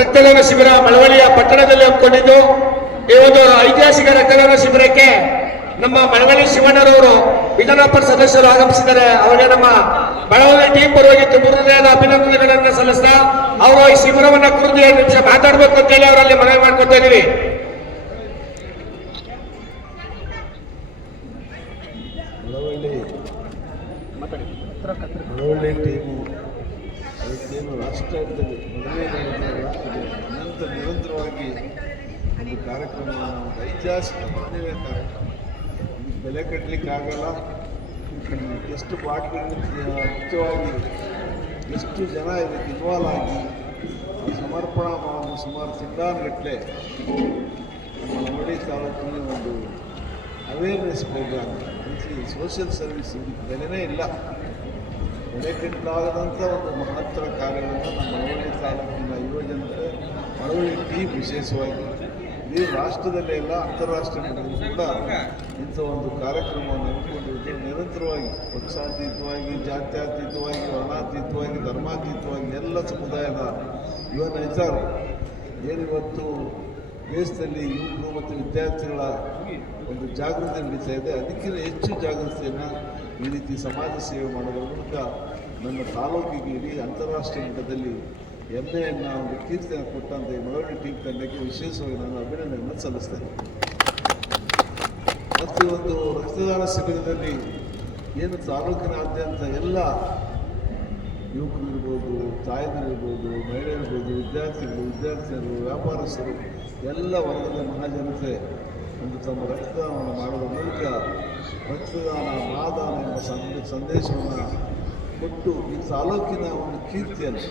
ರಕ್ತದಾನ ಶಿಬಿರ ಮಳವಳ್ಳಿಯ ಪಟ್ಟಣದಲ್ಲಿ ಹಮ್ಮಿಕೊಂಡಿದ್ದು ಈ ಒಂದು ಐತಿಹಾಸಿಕ ರಕ್ತದಾನ ಶಿಬಿರಕ್ಕೆ ನಮ್ಮ ಮಳವಳ್ಳಿ ಶಿವಣ್ಣರವರು ವಿಧಾನ ಪರಿಷತ್ ಸದಸ್ಯರು ಆಗಮಿಸಿದ್ದಾರೆ. ಅವರಿಗೆ ನಮ್ಮ ಮಳವಳ್ಳಿ ಟೀಮ್ ಪರವಾಗಿ ಹೃದಯದ ಅಭಿನಂದನೆಗಳನ್ನು ಸಲ್ಲಿಸ್ತಾ ಅವರು ಈ ಶಿಬಿರವನ್ನ ಕುರಿತು 2 ನಿಮಿಷ ಮಾತಾಡಬೇಕು ಅಂತೇಳಿ ಅವರಲ್ಲಿ ಮನವಿ ಮಾಡ್ಕೊತಾ ಇದೀವಿ. ಮಳವಳ್ಳಿ ಟೀಮು ಇವತ್ತೇನು ರಾಷ್ಟ್ರದಲ್ಲಿ ಅನಂತ ನಿರಂತರವಾಗಿ ಒಂದು ಕಾರ್ಯಕ್ರಮವನ್ನು ಒಂದು ಐತಿಹಾಸಿಕ ಮಾನವೀಯ ಕಾರ್ಯಕ್ರಮ ಬೆಲೆ ಕಟ್ಟಲಿಕ್ಕಾಗಲ್ಲ. ಎಷ್ಟು ಪಾಠಗಳು ಮುಖ್ಯವಾಗಿ ಎಷ್ಟು ಜನ ಇದಕ್ಕೆ ಇನ್ವಾಲ್ವ್ ಆಗಿ ಸಮರ್ಪಣಾ ಭಾವನೆ ಸುಮಾರು ತಿಂಗಳಗಟ್ಟಲೆ ಮಳವಳ್ಳಿ ತಾಲೂಕಿನ ಒಂದು ಅವೇರ್ನೆಸ್ ಪ್ರೋಗ್ರಾಮ್ ಸೋಷಿಯಲ್ ಸರ್ವಿಸ್ ಇದಕ್ಕೆ ಬೆಲೆನೇ ಇಲ್ಲ. ಬೆಲೆ ಕಟ್ಟಲಾಗದಂಥ ಒಂದು ಮಹತ್ತರ ಕಾರ್ಯವನ್ನು ನಮ್ಮ ಮಳವಳ್ಳಿ ತಾಲೂಕಿನ ಯುವಜನತೆ ಮಳವಳ್ಳಿ ಟೀಮ್ ವಿಶೇಷವಾಗಿ ಈ ರಾಷ್ಟ್ರದಲ್ಲೇ ಎಲ್ಲ ಅಂತಾರಾಷ್ಟ್ರೀಯ ಮಟ್ಟದಲ್ಲಿ ಕೂಡ ಇಂಥ ಒಂದು ಕಾರ್ಯಕ್ರಮವನ್ನು ಹಮ್ಮಿಕೊಂಡಿದ್ದು ನಿರಂತರವಾಗಿ ಪಕ್ಷಾತೀತವಾಗಿ ಜಾತ್ಯತೀತವಾಗಿ ವರ್ಣಾತೀತವಾಗಿ ಧರ್ಮಾತೀತವಾಗಿ ಎಲ್ಲ ಸಮುದಾಯದ ಯುವ ನೇತಾರರು ಏನಿವತ್ತು ದೇಶದಲ್ಲಿ ಯುವಕರು ಮತ್ತು ವಿದ್ಯಾರ್ಥಿಗಳ ಒಂದು ಜಾಗೃತಿ ನಡೀತಾ ಇದೆ. ಅದಕ್ಕಿಂತ ಹೆಚ್ಚು ಜಾಗೃತಿಯನ್ನು ಈ ರೀತಿ ಸಮಾಜ ಸೇವೆ ಮಾಡೋದ್ರ ಮೂಲಕ ನನ್ನ ತಾಲೂಕಿಗೆ ಇಡೀ ಅಂತಾರಾಷ್ಟ್ರೀಯ ಮಟ್ಟದಲ್ಲಿ ಹೆಮ್ಮೆಯನ್ನು ಒಂದು ಕೀರ್ತಿಯನ್ನು ಕೊಟ್ಟಂಥ ಈ ಮಳವಳ್ಳಿ ಟೀಮ್ ತಂಡಕ್ಕೆ ವಿಶೇಷವಾಗಿ ನಾನು ಅಭಿನಂದನೆಯನ್ನು ಸಲ್ಲಿಸ್ತೇನೆ. ಮತ್ತು ಒಂದು ರಕ್ತದಾನ ಶಿಬಿರದಲ್ಲಿ ಏನು ತಾಲೂಕಿನಾದ್ಯಂತ ಎಲ್ಲ ಯುವಕರು ಇರ್ಬೋದು, ತಾಯಂದಿರಿರ್ಬೋದು, ಮಹಿಳೆಯರಿರ್ಬೋದು, ವಿದ್ಯಾರ್ಥಿನಿಯರು, ವ್ಯಾಪಾರಸ್ಥರು ಎಲ್ಲ ವರ್ಗದ ಮಹಾಜನತೆ ಒಂದು ತಮ್ಮ ರಕ್ತದಾನವನ್ನು ಮಾಡೋದ್ರ ಮೂಲಕ ರಕ್ತದಾನ ಮಹಾದಾನ ಎಂಬ ಸಂದೇಶವನ್ನು ಕೊಟ್ಟು ಈ ತಾಲೂಕಿನ ಒಂದು ಕೀರ್ತಿಯನ್ನು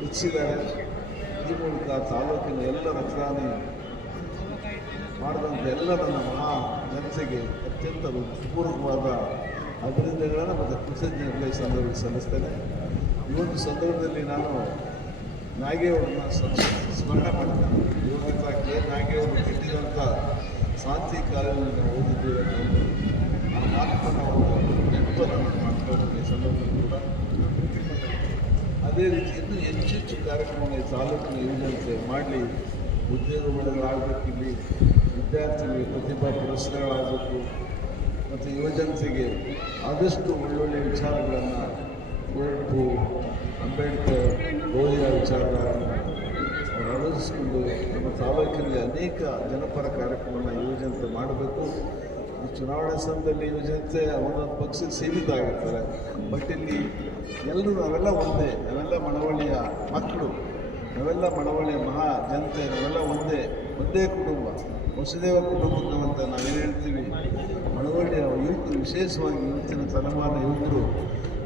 ಹೆಚ್ಚಿದ್ದಾರೆ. ಈ ಮೂಲಕ ತಾಲೂಕಿನ ಎಲ್ಲ ರಕ್ತದಾನಿ ಮಾಡಿದಂಥ ಎಲ್ಲ ನನ್ನ ಮಹಾ ಜನತೆಗೆ ಅತ್ಯಂತ ಹೃತ್ಪೂರ್ವಕವಾದ ಅಭಿನಂದನೆಗಳನ್ನು ಮತ್ತು ಕೃತಜ್ಞತೆಗಳ ಸಂದರ್ಭದಲ್ಲಿ ಸಲ್ಲಿಸ್ತೇನೆ. ಈ ಒಂದು ಸಂದರ್ಭದಲ್ಲಿ ನಾನು ನಾಗೇವ್ರನ್ನ ಸ್ಮರಣೆ ಮಾಡ್ತೇನೆ. ಯೋಗಿತ ಕೆ ನಾಗೇವರು ಕಟ್ಟಿದಂಥ ಶಾಂತಿ ಕಾಲೇಜನ್ನು ಓದಿದ್ದೇವೆ. ಆ ಮಾತನ್ನು ಅವರು ನೆನಪನ್ನು ಮಾಡ್ಕೊಂಡು ಈ ಸಂದರ್ಭದಲ್ಲಿ ಕೂಡ ಅದೇ ರೀತಿ ಇನ್ನೂ ಹೆಚ್ಚೆಚ್ಚು ಕಾರ್ಯಕ್ರಮಗಳು ತಾಲೂಕಿನ ಯುವಜನತೆ ಮಾಡಲಿ. ಉದ್ಯೋಗಗಳಾಗಬೇಕು, ಇಲ್ಲಿ ವಿದ್ಯಾರ್ಥಿಗಳಿಗೆ ಪ್ರತಿಭಾ ಪುರಸ್ಕಾರಗಳಾಗಬೇಕು ಮತ್ತು ಯುವಜನತೆಗೆ ಆದಷ್ಟು ಒಳ್ಳೊಳ್ಳೆಯ ವಿಚಾರಗಳನ್ನು ಕುವೆಂಪು, ಅಂಬೇಡ್ಕರ್, ಗೋಧಿಯ ವಿಚಾರಗಳನ್ನು ಅವರು ಅಳವಡಿಸಿಕೊಂಡು ನಮ್ಮ ತಾಲೂಕಿನಲ್ಲಿ ಅನೇಕ ಜನಪರ ಕಾರ್ಯಕ್ರಮವನ್ನು ಯುವಜನತೆ ಮಾಡಬೇಕು. ಈ ಚುನಾವಣೆ ಸಮಯದಲ್ಲಿ ಯುವಜನತೆ ಒಂದೊಂದು ಪಕ್ಷಕ್ಕೆ ಸೀಮಿತ ಆಗಿರ್ತಾರೆ. ಬಟ್ ಇಲ್ಲಿ ಎಲ್ಲರೂ ನಾವೆಲ್ಲ ಒಂದೇ, ನಾವೆಲ್ಲ ಮಳವಳ್ಳಿಯ ಮಕ್ಕಳು, ನಾವೆಲ್ಲ ಮಳವಳ್ಳಿಯ ಮಹಾ ಜನತೆ, ನಾವೆಲ್ಲ ಒಂದೇ ಕುಟುಂಬ, ವಸುದೇವ ಕುಟುಂಬ ಅಂತ ನಾವೇನು ಹೇಳ್ತೀವಿ. ಮಳವಳ್ಳಿಯ ಯುವಕರು, ವಿಶೇಷವಾಗಿ ಇವತ್ತಿನ ತಲೆಮಾರಿನ ಯುವಕರು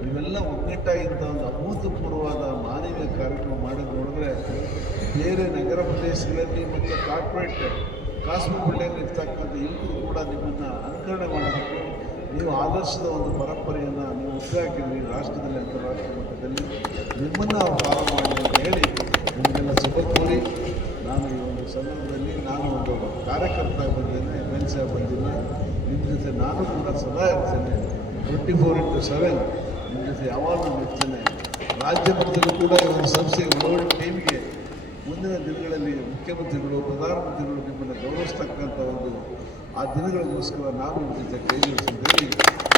ಇವೆಲ್ಲ ಒಗ್ಗಟ್ಟಾಗಿಂಥ ಒಂದು ಅಭೂತಪೂರ್ವವಾದ ಮಾನವೀಯ ಕಾರ್ಯಕ್ರಮ ಮಾಡೋದು ನೋಡಿದ್ರೆ ಬೇರೆ ನಗರ ಪ್ರದೇಶಗಳಲ್ಲಿ ಮತ್ತು ಕಾರ್ಪೊರೇಟ್ ಕಾಸ್ಮೋಪಾಲಿಟನ್ ಇರ್ತಕ್ಕಂಥ ಯುವಕರು ಕೂಡ ನಿಮ್ಮನ್ನು ಅನುಕರಣೆ ಮಾಡಬೇಕು. ನೀವು ಆದರ್ಶದ ಒಂದು ಪರಂಪರೆಯನ್ನು ನೀವು ಹುಟ್ಟುಹಾಕಿದ್ರಿ ರಾಷ್ಟ್ರದಲ್ಲಿ, ಅಂತಾರಾಷ್ಟ್ರೀಯ ಮಟ್ಟದಲ್ಲಿ ನಿಮ್ಮನ್ನು ಅವ್ರು ಫಾಲೋ ಮಾಡಿ ಅಂತ ಹೇಳಿ ನಿಮಗೆಲ್ಲ ಶುಭ ಕೋರಿ ನಾನು ಈ ಒಂದು ಸಂದರ್ಭದಲ್ಲಿ ನಾನು ಒಂದು ಕಾರ್ಯಕರ್ತ ಬಂದಿದ್ದೇನೆ, MLC ಬಂದಿದ್ದೇನೆ. ನಿಮ್ಮ ಜೊತೆ ನಾನು ಕೂಡ ಸದಾ ಇರ್ತೇನೆ. 24/7 ನಿಮ್ಮ ಜೊತೆ ಯಾವಾಗಲೂ ಇರ್ತೇನೆ. ರಾಜ್ಯ ಮಟ್ಟದಲ್ಲೂ ಕೂಡ ಈ ಒಂದು ಸಂಸ್ಥೆಗೆ ಮಳವಳ್ಳಿ ಟೀಮ್ಗೆ ಮುಂದಿನ ದಿನಗಳಲ್ಲಿ ಮುಖ್ಯಮಂತ್ರಿಗಳು, ಪ್ರಧಾನಮಂತ್ರಿಗಳು ನಿಮ್ಮನ್ನು ಗೌರವಿಸ್ತಕ್ಕಂಥ ಒಂದು ಆ ದಿನಗಳಿಗೋಸ್ಕರ ನಾನು ನಿಮ್ಮ ಜೊತೆ ಕೈ ಜೋಡಿಸಿದ್ದೇನೆ.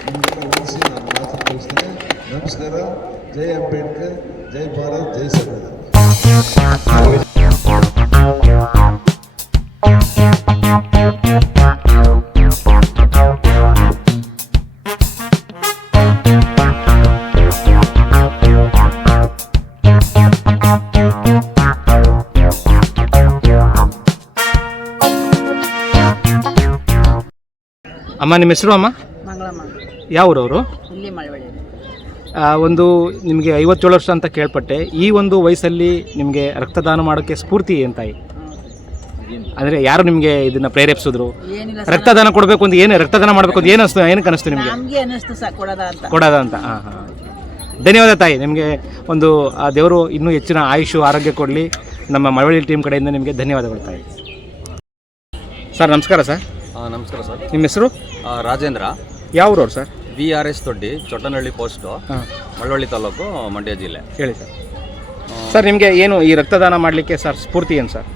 ನಿಮಗೆಲ್ಲ ಉಳಿಸಿ ನಾನು ಮಾತು ತಿಳಿಸ್ತೇನೆ. ನಮಸ್ಕಾರ. ಜೈ ಅಂಬೇಡ್ಕರ್, ಜೈ ಭಾರತ್, ಜೈ ಸಂವಿಧಾನ. ಅಮ್ಮ, ನಿಮ್ಮ ಹೆಸರು ಅಮ್ಮ? ಮಂಗಳಮ್ಮ. ಯಾವ ಊರವರು? ಇಲ್ಲಿ ಮಳವಳ್ಳಿ. ಒಂದು ನಿಮಗೆ 57 ವರ್ಷ ಅಂತ ಕೇಳ್ಪಟ್ಟೆ. ಈ ಒಂದು ವಯಸ್ಸಲ್ಲಿ ನಿಮಗೆ ರಕ್ತದಾನ ಮಾಡೋಕ್ಕೆ ಸ್ಫೂರ್ತಿ ಏನು ತಾಯಿ? ಅಂದರೆ ಯಾರು ನಿಮಗೆ ಇದನ್ನು ಪ್ರೇರೇಪಿಸಿದ್ರು? ರಕ್ತದಾನ ಕೊಡಬೇಕು ಅಂತ, ಏನು ರಕ್ತದಾನ ಮಾಡಬೇಕು ಅಂತ ಏನಕ್ಕೆ ಅನಿಸ್ತು ನಿಮಗೆ? ನಮಗೆ ಅನಿಸ್ತು ಸರ್, ಕೊಡೋದ ಅಂತ. ಹಾಂ. ಧನ್ಯವಾದ ತಾಯಿ. ನಿಮಗೆ ಒಂದು ಆ ದೇವರು ಇನ್ನೂ ಹೆಚ್ಚಿನ ಆಯುಷು ಆರೋಗ್ಯ ಕೊಡಲಿ. ನಮ್ಮ ಮಳವಳ್ಳಿ ಟೀಮ್ ಕಡೆಯಿಂದ ನಿಮಗೆ ಧನ್ಯವಾದಗಳು ತಾಯಿ. ಸರ್ ನಮಸ್ಕಾರ. ಸರ್ ನಮಸ್ಕಾರ ಸರ್. ನಿಮ್ಮ ಹೆಸರು? ರಾಜೇಂದ್ರ. ಯಾವ ಊರವ್ರು ಸರ್? VRS ದೊಡ್ಡಿ, ಚೊಟ್ಟನಹಳ್ಳಿ ಪೋಸ್ಟು, ಮಳವಳ್ಳಿ ತಾಲೂಕು, ಮಂಡ್ಯ ಜಿಲ್ಲೆ. ಹೇಳಿ ಸರ್. ಸರ್ ನಿಮಗೆ ಏನು ಈ ರಕ್ತದಾನ ಮಾಡಲಿಕ್ಕೆ ಸರ್ ಸ್ಫೂರ್ತಿ ಏನು ಸರ್?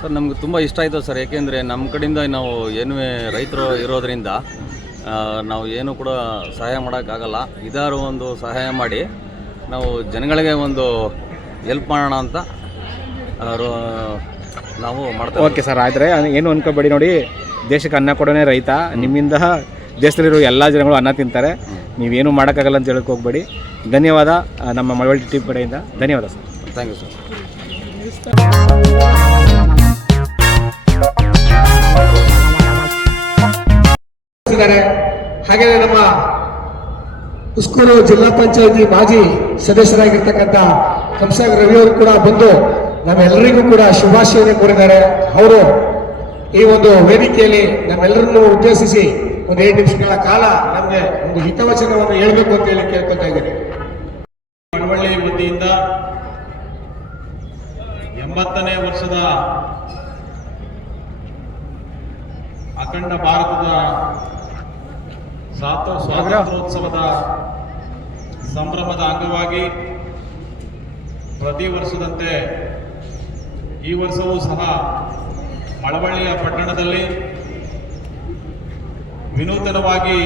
ಸರ್ ನಮ್ಗೆ ತುಂಬ ಇಷ್ಟ ಆಯಿತು ಸರ್. ಏಕೆಂದರೆ ನಮ್ಮ ಕಡೆಯಿಂದ ನಾವು ಏನು ರೈತರು ಇರೋದರಿಂದ ನಾವು ಏನು ಕೂಡ ಸಹಾಯ ಮಾಡೋಕ್ಕಾಗಲ್ಲ. ಇದಾರು ಒಂದು ಸಹಾಯ ಮಾಡಿ ನಾವು ಜನಗಳಿಗೆ ಒಂದು ಹೆಲ್ಪ್ ಮಾಡೋಣ ಅಂತ ನಾವು ಮಾಡ್ತೇವೆ. ಓಕೆ ಸರ್, ಆದರೆ ಏನು ಅನ್ಕೋಬೇಡಿ. ನೋಡಿ, ದೇಶಕ್ಕೆ ಅನ್ನ ಕೊಡೋನೇ ರೈತ. ನಿಮ್ಮಿಂದ ದೇಶದಲ್ಲಿರೋ ಎಲ್ಲ ಜನಗಳು ಅನ್ನ ತಿಂತಾರೆ. ನೀವೇನು ಮಾಡೋಕ್ಕಾಗಲ್ಲ ಅಂತ ಹೇಳಕ್ಕೆ ಹೋಗ್ಬೇಡಿ. ಧನ್ಯವಾದ ನಮ್ಮ ಮಳವಳ್ಳಿ ಟೀಮ್ ಕಡೆಯಿಂದ. ಧನ್ಯವಾದ ಸರ್. Thank you sir. ಹಾಗೆ ನಮ್ಮ ಉಸ್ಕೂರು ಜಿಲ್ಲಾ ಪಂಚಾಯತಿ ಮಾಜಿ ಸದಸ್ಯರಾಗಿರ್ತಕ್ಕಂಥ ಕಂಸಾಗ ರವಿಯವರು ಕೂಡ ಬಂದು ನಮ್ಮೆಲ್ಲರಿಗೂ ಕೂಡ ಶುಭಾಶಯ ಕೋರಿದ್ದಾರೆ. ಅವರು ಈ ಒಂದು ವೇದಿಕೆಯಲ್ಲಿ ನಮ್ಮೆಲ್ಲರನ್ನು ಉದ್ದೇಶಿಸಿ ಒಂದು 7 ನಿಮಿಷಗಳ ಕಾಲ ನಮಗೆ ಒಂದು ಹಿತವಚನವನ್ನು ಹೇಳಬೇಕು ಅಂತ ಹೇಳಿ ಕೇಳ್ಕೊತಾ ಇದ್ದೀನಿ. ಮಳವಳ್ಳಿ ವತಿಯಿಂದ 80ನೇ ವರ್ಷದ ಅಖಂಡ ಭಾರತದ ಸ್ವಾತಂತ್ರ್ಯೋತ್ಸವದ ಸಂಭ್ರಮದ ಅಂಗವಾಗಿ ಪ್ರತಿ ವರ್ಷದಂತೆ ಈ ವರ್ಷವೂ ಸಹ ಮಳವಳ್ಳಿಯ ಪಟ್ಟಣದಲ್ಲಿ ವಿನೂತನವಾಗಿ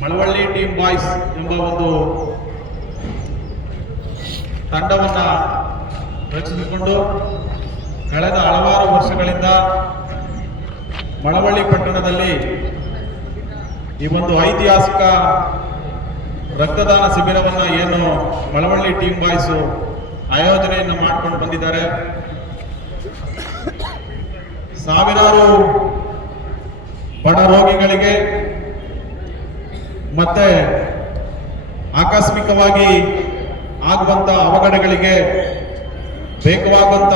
ಮಳವಳ್ಳಿ ಟೀಮ್ ಬಾಯ್ಸ್ ಎಂಬ ಒಂದು ತಂಡವನ್ನು ರಚಿಸಿಕೊಂಡು ಕಳೆದ ಹಲವಾರು ವರ್ಷಗಳಿಂದ ಮಳವಳ್ಳಿ ಪಟ್ಟಣದಲ್ಲಿ ಈ ಒಂದು ಐತಿಹಾಸಿಕ ರಕ್ತದಾನ ಶಿಬಿರವನ್ನು ಏನು ಮಳವಳ್ಳಿ ಟೀಮ್ ಬಾಯ್ಸ್ ಆಯೋಜನೆಯನ್ನು ಮಾಡಿಕೊಂಡು ಬಂದಿದ್ದಾರೆ. ಸಾವಿರಾರು ಬಡ ರೋಗಿಗಳಿಗೆ ಮತ್ತೆ ಆಕಸ್ಮಿಕವಾಗಿ ಆಗುವಂತ ಅವಘಡಗಳಿಗೆ ಬೇಕಾಗುವಂತ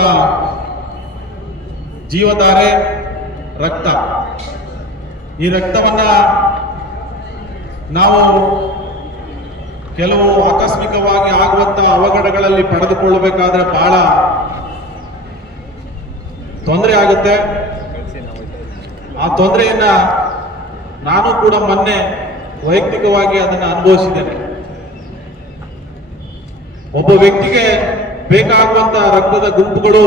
ಜೀವಧಾರೆ ರಕ್ತ. ಈ ರಕ್ತವನ್ನ ನಾವು ಕೆಲವು ಆಕಸ್ಮಿಕವಾಗಿ ಆಗುವಂತ ಅವಘಡಗಳಲ್ಲಿ ಪಡೆದುಕೊಳ್ಳಬೇಕಾದ್ರೆ ಬಹಳ ತೊಂದರೆ ಆಗುತ್ತೆ. ಆ ತೊಂದರೆಯನ್ನ ನಾನು ಕೂಡ ಮೊನ್ನೆ ವೈಯಕ್ತಿಕವಾಗಿ ಅದನ್ನು ಅನುಭವಿಸಿದ್ದೇನೆ. ಒಬ್ಬ ವ್ಯಕ್ತಿಗೆ ಬೇಕಾಗುವಂತ ರಕ್ತದ ಗುಂಪುಗಳು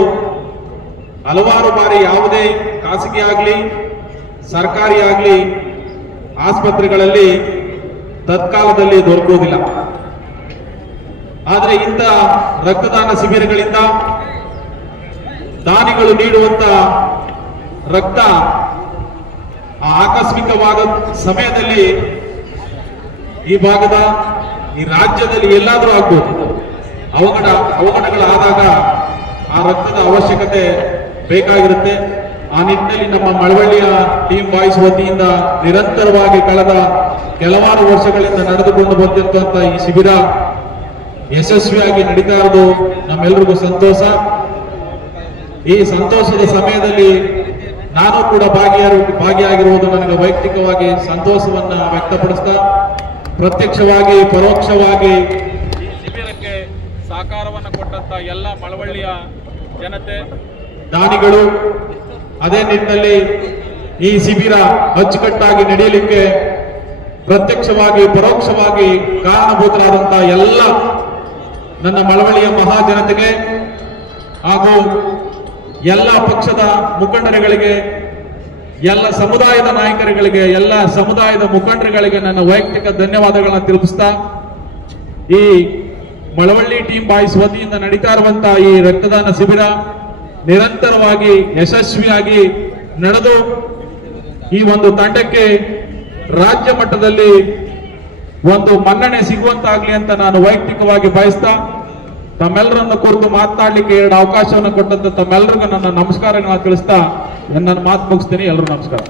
ಹಲವಾರು ಬಾರಿ ಯಾವುದೇ ಖಾಸಗಿ ಆಗಲಿ ಸರ್ಕಾರಿ ಆಗಲಿ ಆಸ್ಪತ್ರೆಗಳಲ್ಲಿ ತತ್ಕಾಲದಲ್ಲಿ ದೊರಕುವುದಿಲ್ಲ. ಆದರೆ ಇಂಥ ರಕ್ತದಾನ ಶಿಬಿರಗಳಿಂದ ದಾನಿಗಳು ನೀಡುವಂತ ರಕ್ತ ಆಕಸ್ಮಿಕವಾದ ಸಮಯದಲ್ಲಿ ಈ ಭಾಗದ ಈ ರಾಜ್ಯದಲ್ಲಿ ಎಲ್ಲಾದರೂ ಆಗ್ಬೋದು. ಅವಘಡಗಳಾದಾಗ ಆ ರಕ್ತದ ಅವಶ್ಯಕತೆ ಬೇಕಾಗಿರುತ್ತೆ. ಆ ನಿಟ್ಟಿನಲ್ಲಿ ನಮ್ಮ ಮಳವಳ್ಳಿಯ ಟೀಮ್ ಬಾಯ್ಸ್ ವತಿಯಿಂದ ನಿರಂತರವಾಗಿ ಕಳೆದ ಕೆಲವಾರು ವರ್ಷಗಳಿಂದ ನಡೆದುಕೊಂಡು ಬಂದಿರುವಂತಹ ಈ ಶಿಬಿರ ಯಶಸ್ವಿಯಾಗಿ ನಡೀತಾ ಇರೋದು ನಮ್ಮೆಲ್ಲರಿಗೂ ಸಂತೋಷ. ಈ ಸಂತೋಷದ ಸಮಯದಲ್ಲಿ ನಾನು ಕೂಡ ಭಾಗಿಯಾಗಿರುವುದು ನನಗೆ ವೈಯಕ್ತಿಕವಾಗಿ ಸಂತೋಷವನ್ನ ವ್ಯಕ್ತಪಡಿಸ್ತಾ, ಪ್ರತ್ಯಕ್ಷವಾಗಿ ಪರೋಕ್ಷವಾಗಿ ಈ ಶಿಬಿರಕ್ಕೆ ಸಹಕಾರವನ್ನು ಕೊಟ್ಟಂತ ಎಲ್ಲ ಮಳವಳ್ಳಿಯ ಜನತೆ, ದಾನಿಗಳು, ಅದೇ ನಿಟ್ಟಿನಲ್ಲಿ ಈ ಶಿಬಿರ ಅಚ್ಚುಕಟ್ಟಾಗಿ ನಡೆಯಲಿಕ್ಕೆ ಪ್ರತ್ಯಕ್ಷವಾಗಿ ಪರೋಕ್ಷವಾಗಿ ಕಾರಣಭೂತರಾದಂತಹ ಎಲ್ಲ ನನ್ನ ಮಳವಳ್ಳಿಯ ಮಹಾಜನತೆಗೆ ಹಾಗೂ ಎಲ್ಲ ಪಕ್ಷದ ಮುಖಂಡರುಗಳಿಗೆ, ಎಲ್ಲ ಸಮುದಾಯದ ನಾಯಕರುಗಳಿಗೆ, ಎಲ್ಲ ಸಮುದಾಯದ ಮುಖಂಡರುಗಳಿಗೆ ನನ್ನ ವೈಯಕ್ತಿಕ ಧನ್ಯವಾದಗಳನ್ನ ತಿಳಿಸ್ತಾ, ಈ ಮಳವಳ್ಳಿ ಟೀಮ್ ಬಾಯ್ಸ್ ವತಿಯಿಂದ ನಡೀತಾ ಇರುವಂತಹ ಈ ರಕ್ತದಾನ ಶಿಬಿರ ನಿರಂತರವಾಗಿ ಯಶಸ್ವಿಯಾಗಿ ನಡೆದು ಈ ಒಂದು ತಂಡಕ್ಕೆ ರಾಜ್ಯ ಮಟ್ಟದಲ್ಲಿ ಒಂದು ಮನ್ನಣೆ ಸಿಗುವಂತಾಗ್ಲಿ ಅಂತ ನಾನು ವೈಯಕ್ತಿಕವಾಗಿ ಬಯಸ್ತಾ, ತಮ್ಮೆಲ್ಲರನ್ನು ಕುರಿತು ಮಾತನಾಡಲಿಕ್ಕೆ 2 ಅವಕಾಶವನ್ನು ಕೊಟ್ಟಂತ ತಮ್ಮೆಲ್ಲರಿಗೂ ನನ್ನ ನಮಸ್ಕಾರಗಳನ್ನ ತಿಳಿಸ್ತಾ ನನ್ನ ಮಾತು ಮುಗಿಸ್ತೀನಿ. ಎಲ್ಲರೂ ನಮಸ್ಕಾರ.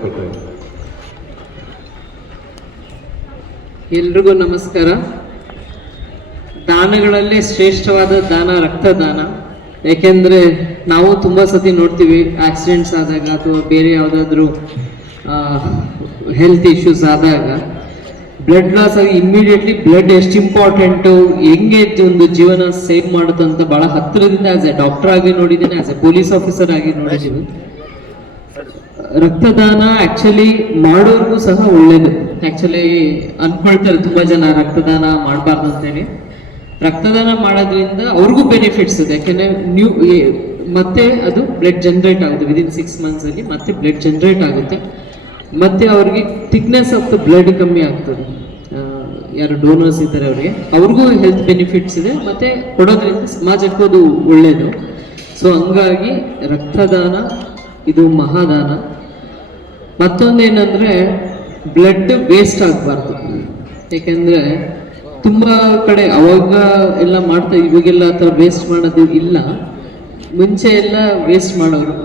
ಕೇಳ್ಕೊಳ್ತಾ ಇದ್ದೀನಿ. ಎಲ್ರಿಗೂ ನಮಸ್ಕಾರ. ದಾನಗಳಲ್ಲೇ ಶ್ರೇಷ್ಠವಾದ ದಾನ ರಕ್ತದಾನ. ಯಾಕೆಂದರೆ ನಾವು ತುಂಬ ಸತಿ ನೋಡ್ತೀವಿ ಆಕ್ಸಿಡೆಂಟ್ಸ್ ಆದಾಗ ಅಥವಾ ಬೇರೆ ಯಾವುದಾದ್ರೂ ಹೆಲ್ತ್ ಇಶ್ಯೂಸ್ ಆದಾಗ ಬ್ಲಡ್ ಲಾಸ್ ಆಗಿ ಇಮ್ಮಿಡಿಯೇಟ್ಲಿ ಬ್ಲಡ್ ಎಷ್ಟು ಇಂಪಾರ್ಟೆಂಟು, ಹೆಂಗೆ ಒಂದು ಜೀವನ ಸೇವ್ ಮಾಡುತ್ತಂತ ಭಾಳ ಹತ್ತಿರದಿಂದ ಆಸ್ ಎ ಡಾಕ್ಟರ್ ಆಗಿ ನೋಡಿದ್ದೀನಿ, ಆಸ್ ಎ ಪೊಲೀಸ್ ಆಫೀಸರ್ ಆಗಿ ನೋಡಿದ್ದೀನಿ. ರಕ್ತದಾನ ಆ್ಯಕ್ಚುಲಿ ಮಾಡೋರ್ಗೂ ಸಹ ಒಳ್ಳೇದು. ಆ್ಯಕ್ಚುಲಿ ಅನ್ಕೊಳ್ತಾರೆ ತುಂಬ ಜನ ರಕ್ತದಾನ ಮಾಡಬಾರ್ದು ಅಂತೇಳಿ. ರಕ್ತದಾನ ಮಾಡೋದ್ರಿಂದ ಅವ್ರಿಗೂ ಬೆನಿಫಿಟ್ಸ್ ಇದೆ. ಯಾಕೆಂದರೆ ಮತ್ತೆ ಅದು ಬ್ಲಡ್ ಜನ್ರೇಟ್ ಆಗುತ್ತೆ ವಿದಿನ್ 6 months ಮತ್ತೆ ಬ್ಲಡ್ ಜನ್ರೇಟ್ ಆಗುತ್ತೆ. ಮತ್ತೆ ಅವ್ರಿಗೆ ಥಿಕ್ನೆಸ್ ಆಫ್ ದ ಬ್ಲಡ್ ಕಮ್ಮಿ ಆಗ್ತದೆ. ಯಾರು ಡೋನರ್ಸ್ ಇದ್ದಾರೆ ಅವ್ರಿಗೂ ಹೆಲ್ತ್ ಬೆನಿಫಿಟ್ಸ್ ಇದೆ, ಮತ್ತೆ ಕೊಡೋದ್ರಿಂದ ಸಮಾಜಕ್ಕೂ ಅದು ಒಳ್ಳೆಯದು. ಸೊ ಹಂಗಾಗಿ ರಕ್ತದಾನ ಇದು ಮಹಾದಾನ. ಮತ್ತೊಂದೇನೆಂದರೆ ಬ್ಲಡ್ ವೇಸ್ಟ್ ಆಗಬಾರ್ದು. ಏಕೆಂದರೆ ತುಂಬ ಕಡೆ ಅವಾಗ ಎಲ್ಲ ಮಾಡ್ತಾ, ಇವಾಗೆಲ್ಲ ಆ ಥರ ವೇಸ್ಟ್ ಮಾಡೋದು ಇಲ್ಲ. ಮುಂಚೆ ಎಲ್ಲ ವೇಸ್ಟ್ ಮಾಡೋರು.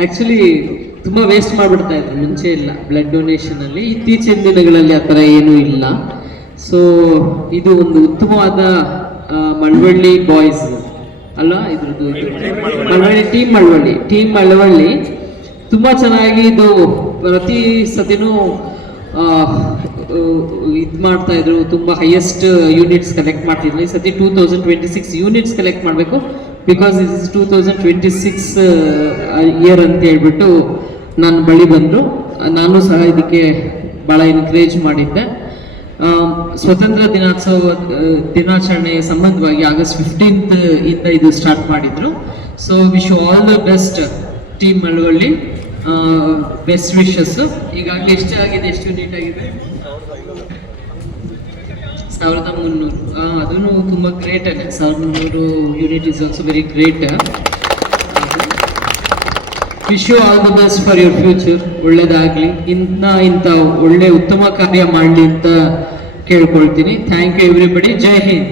ಆ್ಯಕ್ಚುಲಿ ತುಂಬ ವೇಸ್ಟ್ ಮಾಡಿಬಿಡ್ತಾ ಇದ್ರು ಮುಂಚೆ ಎಲ್ಲ ಬ್ಲಡ್ ಡೊನೇಷನಲ್ಲಿ. ಇತ್ತೀಚಿನ ದಿನಗಳಲ್ಲಿ ಆ ಥರ ಏನೂ ಇಲ್ಲ. ಸೊ ಇದು ಒಂದು ಉತ್ತಮವಾದ ಮಳವಳ್ಳಿ ಬಾಯ್ಸ್ ಅಲ್ಲ, ಇದ್ರದ್ದು ಮಳವಳ್ಳಿ ಟೀಮ್ ಮಳವಳ್ಳಿ ತುಂಬ ಚೆನ್ನಾಗಿ ಇದು ಪ್ರತಿ ಸತಿನೂ ಇದು ಮಾಡ್ತಾ ಇದ್ರು. ತುಂಬ ಹೈಯೆಸ್ಟ್ ಯೂನಿಟ್ಸ್ ಕಲೆಕ್ಟ್ ಮಾಡ್ತಿದ್ರು. ಈ ಸತಿ 2026 ಯೂನಿಟ್ಸ್ ಕಲೆಕ್ಟ್ ಮಾಡಬೇಕು, ಬಿಕಾಸ್ ಇಸ್ 2026 ಇಯರ್ ಅಂತ ಹೇಳ್ಬಿಟ್ಟು ನನ್ನ ಬಳಿ ಬಂದರು. ನಾನು ಸಹ ಇದಕ್ಕೆ ಭಾಳ ಎನ್ಕರೇಜ್ ಮಾಡಿದ್ದೆ. ಸ್ವತಂತ್ರ ದಿನಾಚರಣೆ ಸಂಬಂಧವಾಗಿ August 15th ಇಂದ ಇದು ಸ್ಟಾರ್ಟ್ ಮಾಡಿದ್ರು. So wish all the best team Malavalli, best wishes. ಈಗಾಗಲೇ ಎಷ್ಟು ಆಗಿದೆ, ಎಷ್ಟು ಯೂನಿಟ್ ಆಗಿದೆ? 1300. ಅದೂ ತುಂಬ ಗ್ರೇಟ್ ಅಲ್ಲ. 1300 unit is also very great. Wish you all the best for your future. ಒಳ್ಳೇದಾಗಲಿ, ಇಂಥ ಒಳ್ಳೆ ಉತ್ತಮ ಕಾರ್ಯ ಮಾಡಲಿ ಅಂತ ಕೇಳ್ಕೊಳ್ತೀನಿ. Thank you everybody. Jai Hind.